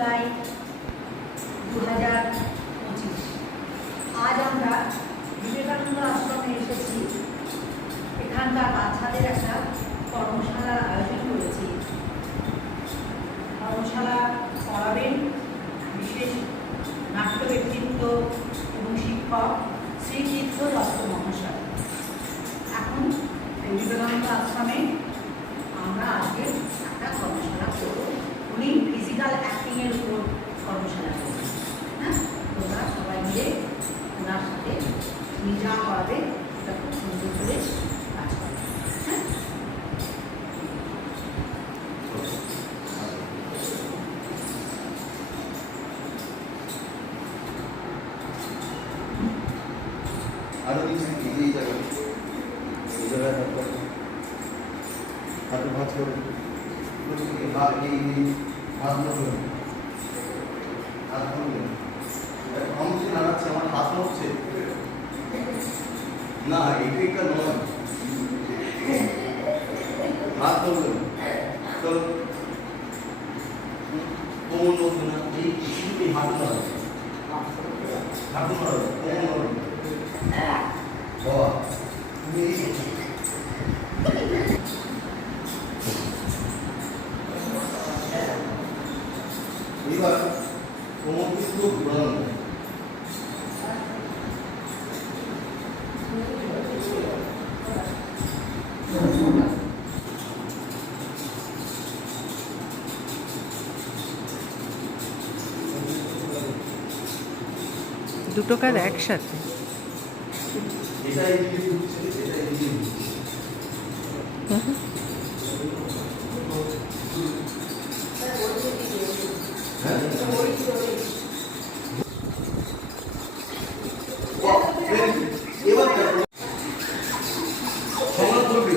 জুলাই 2025। আজ আমরা বিবেকানন্দ আশ্রমে এসেছি। এখানকার বাচ্চাদের একটা কর্মশালার আয়োজন করেছি। কর্মশালা করাবেন বিশেষ নাট্য ব্যক্তিত্ব এবং শিক্ষক শ্রী তীর্থ দত্ত মহাশয়। এখন বিবেকানন্দ আশ্রমে আমরা আজকে একটা কর্মশালা করব। উনি ফিজিক্যাল অ্যাক্টিংয়ের উপর কর্মশালা করবেন। হ্যাঁ, তোমরা সবাই মিলে ওনার সাথে উনি যা করাবে সেটা খুব সুন্দর করে কাজ করবে। হ্যাঁ, আরো কিছু এই জায়গায় হাতে ভাঁজ করে নাড়াচ্ছে, আমার হাত নড়ছে না, এটা নয়, হাত নড়বে চলো, কোমর নড়বে না, এই হাত নড়বে, হাত নড়বে, কোমর নড়বে বাবা, তুমি এবার কোমর কিন্তু ঘোরানো, দুটো কাজ একসাথে। এটা এদিকে ঘুরছে, এটা এদিকে ঘুরছে। এবার সমান করবে,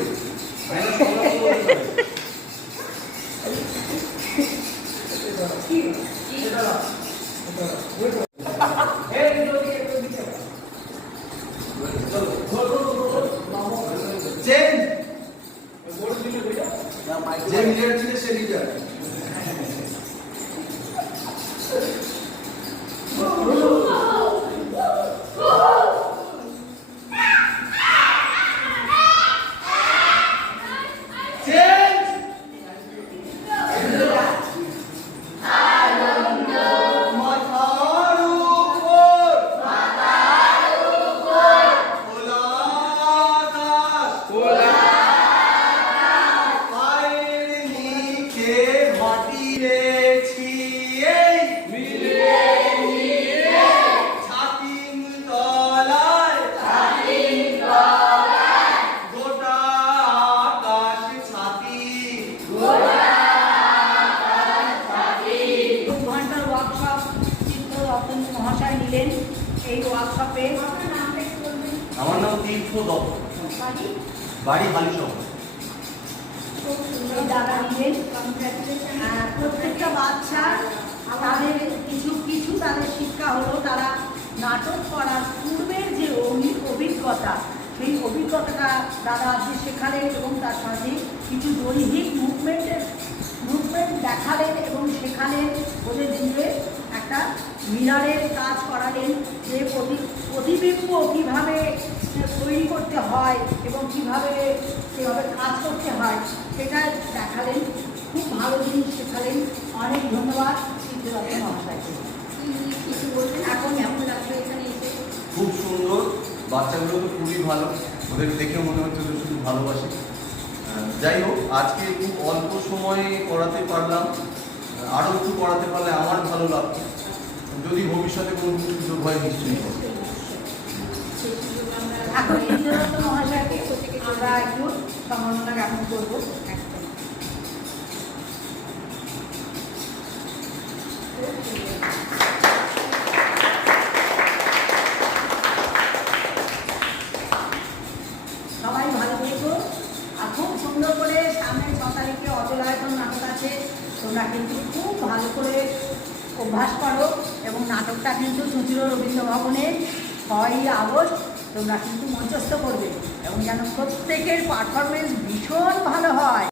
যে লিডার ছিল সে লিডার। মহাশয় নিলেন এই ওয়ার্কশপে। আমার নাম তীর্থ দত্ত, বাড়ি হালিশহর। দাদা নিলেন। প্রত্যেকটা বাচ্চা তাদের কিছু কিছু তাদের শিক্ষা হলো তারা নাটক করার পূর্বের যে অভিজ্ঞতা, সেই অভিজ্ঞতাটা দাদা আজকে শেখালেন এবং তার সাথে কিছু দৈহিক মুভমেন্ট দেখালেন এবং শেখালেন। ওদের দিয়ে একটা মিরারের কাজ করালেন, যে প্রতিবিম্ব কীভাবে তৈরি করতে হয় এবং কীভাবে সেভাবে কাজ করতে হয় সেটা দেখালেন। খুব ভালো জিনিস শেখালেন। অনেক ধন্যবাদ সিদ্ধদত্ত মহাশয়কে। এখন কেমন লাগলো এখানে এসে? খুব সুন্দর, বাচ্চাগুলো তো খুবই ভালো, ওদের দেখে মনে হচ্ছে যে শুধু ভালোবাসে। যাই হোক, আজকে খুব অল্প সময়ে করাতে পারলাম, আরও একটু করাতে পারলে আমার ভালো লাগতো। যদি ভবিষ্যতে কোনো সুযোগ হয় নিশ্চয়ই হবে। এখন সিদ্ধদত্ত মহাশয়কে আমরা একটু সম্মাননা জ্ঞাপন করবো। সবাই ভালো থেকো। আর খুব সুন্দর করে সামনে 6 তারিখে অচলায়তন নাটক আছে, তোমরা কিন্তু খুব ভালো করে অভ্যাস করো এবং নাটকটা কিন্তু চুঁচুড়ো রবীন্দ্র ভবনে 6ই আগস্ট তোমরা কিন্তু মঞ্চস্থ করবে এবং যেন প্রত্যেকের পারফরমেন্স ভীষণ ভালো হয়।